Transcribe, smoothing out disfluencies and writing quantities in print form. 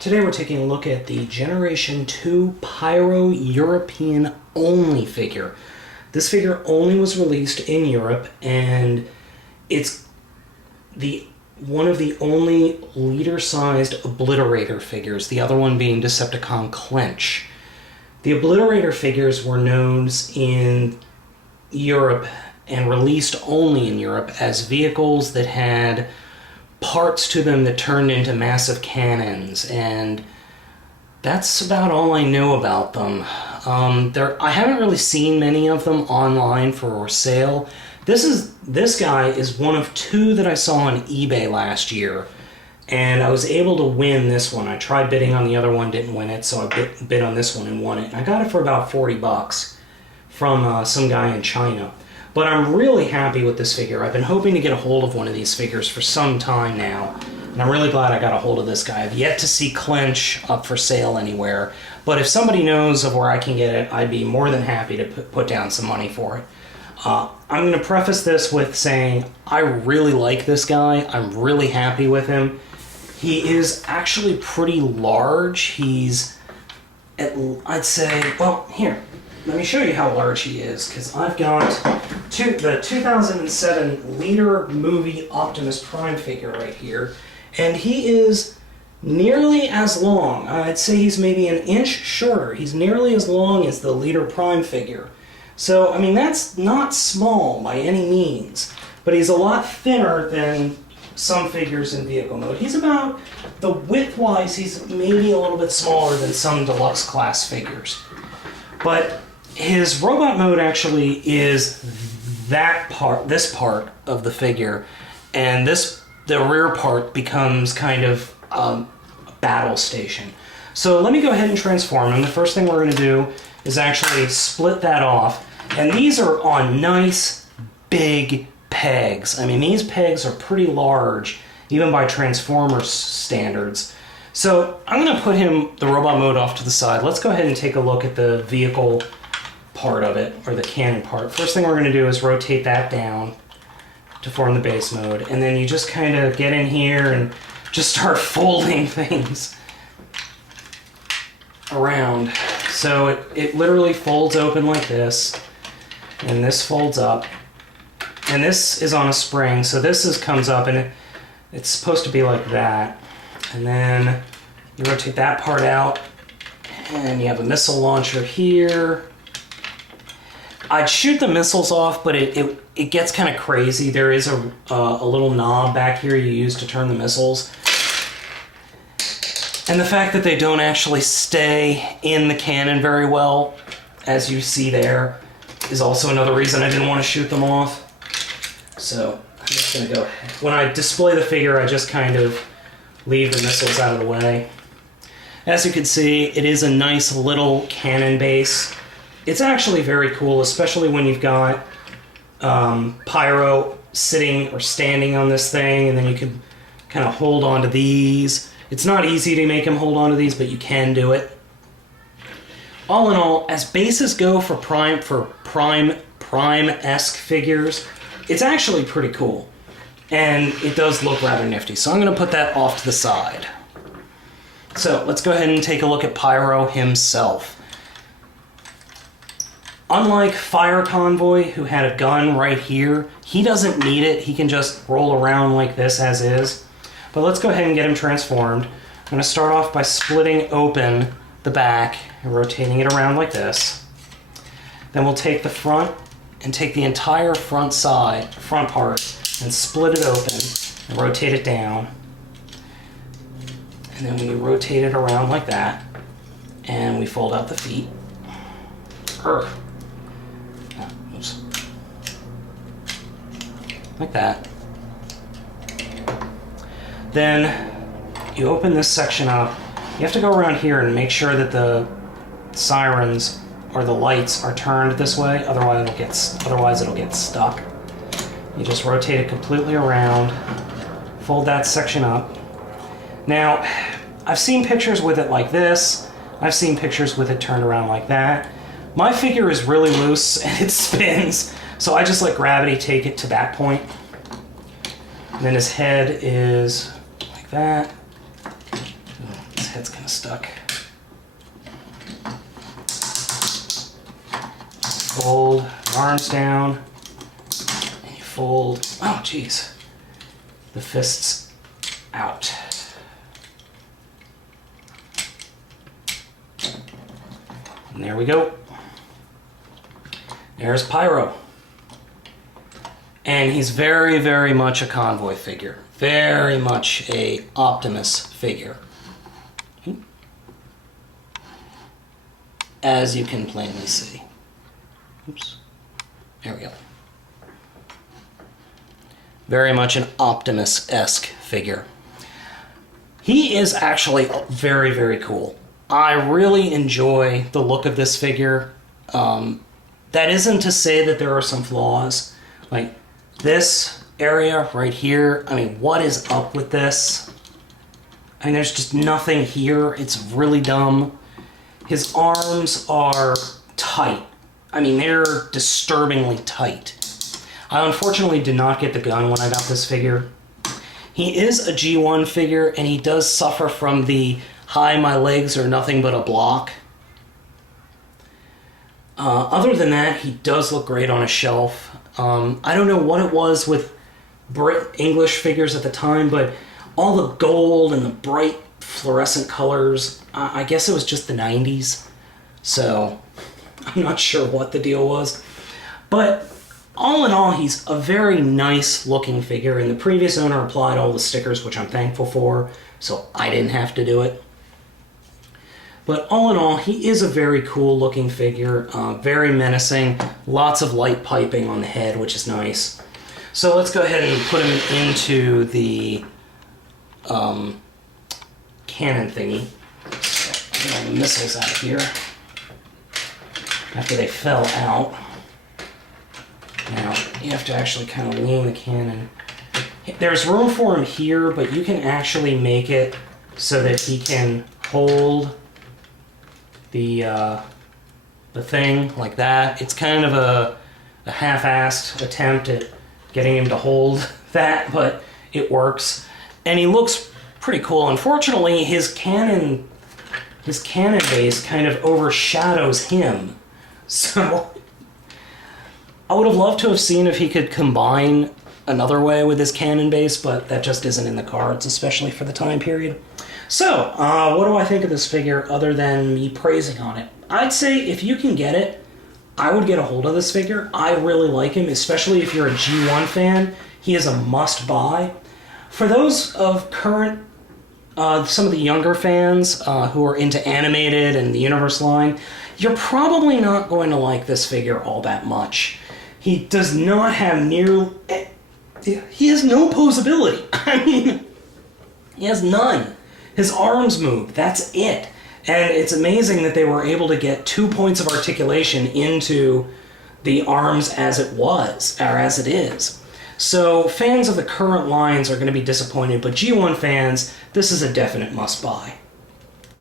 Today we're taking a look at the Generation 2 Pyro European only figure. This figure only was released in Europe, and it's one of the only liter-sized Obliterator figures, the other one being Decepticon Clench. The Obliterator figures were known in Europe and released only in Europe as vehicles that had parts to them that turned into massive cannons, and that's about all I know about them. I haven't really seen many of them online for sale. This guy is one of two that I saw on eBay last year, and I was able to win this one. I tried bidding on the other one, didn't win it, so I bid on this one and won it. And I got it for about 40 bucks from some guy in China. But I'm really happy with this figure. I've been hoping to get a hold of one of these figures for some time now, and I'm really glad I got a hold of this guy. I've yet to see Clench up for sale anywhere, but if somebody knows of where I can get it, I'd be more than happy to put down some money for it. I'm going to preface this with saying I really like this guy. I'm really happy with him. He is actually pretty large. He's, I'd say, well, here, let me show you how large he is, because I've got the 2007 Leader Movie Optimus Prime figure right here, and he is nearly as long. I'd say he's maybe an inch shorter. He's nearly as long as the Leader Prime figure. So, I mean, that's not small by any means, but he's a lot thinner than some figures in vehicle mode. He's about, the width-wise, he's maybe a little bit smaller than some deluxe class figures. But his robot mode actually is this part of the figure, and the rear part becomes kind of a battle station. So let me go ahead and transform him. The first thing we're going to do is actually split that off, and these are on nice big pegs. I mean, these pegs are pretty large, even by Transformers standards. So I'm going to put the robot mode off to the side. Let's go ahead and take a look at the vehicle part of it, or the cannon part. First thing we're going to do is rotate that down to form the base mode, and then you just kind of get in here and just start folding things around. So it literally folds open like this, and this folds up, and this is on a spring, so this comes up, and it's supposed to be like that. And then you rotate that part out, and you have a missile launcher here. I'd shoot the missiles off, but it gets kind of crazy. There is a little knob back here you use to turn the missiles. And the fact that they don't actually stay in the cannon very well, as you see there, is also another reason I didn't want to shoot them off. So I'm just going to go ahead. When I display the figure, I just kind of leave the missiles out of the way. As you can see, it is a nice little cannon base. It's actually very cool, especially when you've got Pyro sitting or standing on this thing, and then you can kind of hold on to these. It's not easy to make him hold on to these, but you can do it. All in all, as bases go for Prime-esque figures, it's actually pretty cool. And it does look rather nifty, so I'm going to put that off to the side. So let's go ahead and take a look at Pyro himself. Unlike Fire Convoy, who had a gun right here, he doesn't need it. He can just roll around like this as is. But let's go ahead and get him transformed. I'm going to start off by splitting open the back and rotating it around like this. Then we'll take the front and take the entire front part, and split it open and rotate it down. And then we rotate it around like that, and we fold out the feet. Oops. Like that. Then you open this section up. You have to go around here and make sure that the sirens or the lights are turned this way, otherwise it'll get stuck. You just rotate it completely around, fold that section up. Now, I've seen pictures with it like this. I've seen pictures with it turned around like that. My figure is really loose and it spins, so I just let gravity take it to that point. And then his head is like that. Let's head's kind of stuck. Fold arms down, and you fold, oh geez, the fists out. And there we go. There's Pyro. And he's very, very much a convoy figure. Very much a Optimus figure. As you can plainly see. Oops. There we go. Very much an Optimus-esque figure. He is actually very, very cool. I really enjoy the look of this figure. That isn't to say that there are some flaws. Like this area right here, I mean, what is up with this? I mean, there's just nothing here. It's really dumb. His arms are tight. I mean, they're disturbingly tight. I unfortunately did not get the gun when I got this figure. He is a G1 figure, and he does suffer from the "hi, my legs are nothing but a block." Other than that, he does look great on a shelf. I don't know what it was with English figures at the time, but all the gold and the bright fluorescent colors, I guess it was just the 90s. So I'm not sure what the deal was. But all in all, he's a very nice looking figure, and the previous owner applied all the stickers, which I'm thankful for, so I didn't have to do it. But all in all, he is a very cool looking figure, very menacing, lots of light piping on the head, which is nice. So let's go ahead and put him into the cannon thingy. Get all the missiles out of here after they fell out. Now, you have to actually kind of lean the cannon. There's room for him here, but you can actually make it so that he can hold the thing like that. It's kind of a half-assed attempt at getting him to hold that, but it works. And he looks pretty cool. Unfortunately, his cannon base kind of overshadows him. So I would have loved to have seen if he could combine another way with his cannon base, but that just isn't in the cards, especially for the time period. So, what do I think of this figure other than me praising on it? I'd say if you can get it, I would get a hold of this figure. I really like him, especially if you're a G1 fan. He is a must-buy. For those of current, some of the younger fans who are into animated and the Universe line, you're probably not going to like this figure all that much. He does not have he has no posability. I mean, he has none. His arms move, that's it. And it's amazing that they were able to get 2 points of articulation into the arms as it was, or as it is. So fans of the current lines are going to be disappointed, but G1 fans, this is a definite must-buy.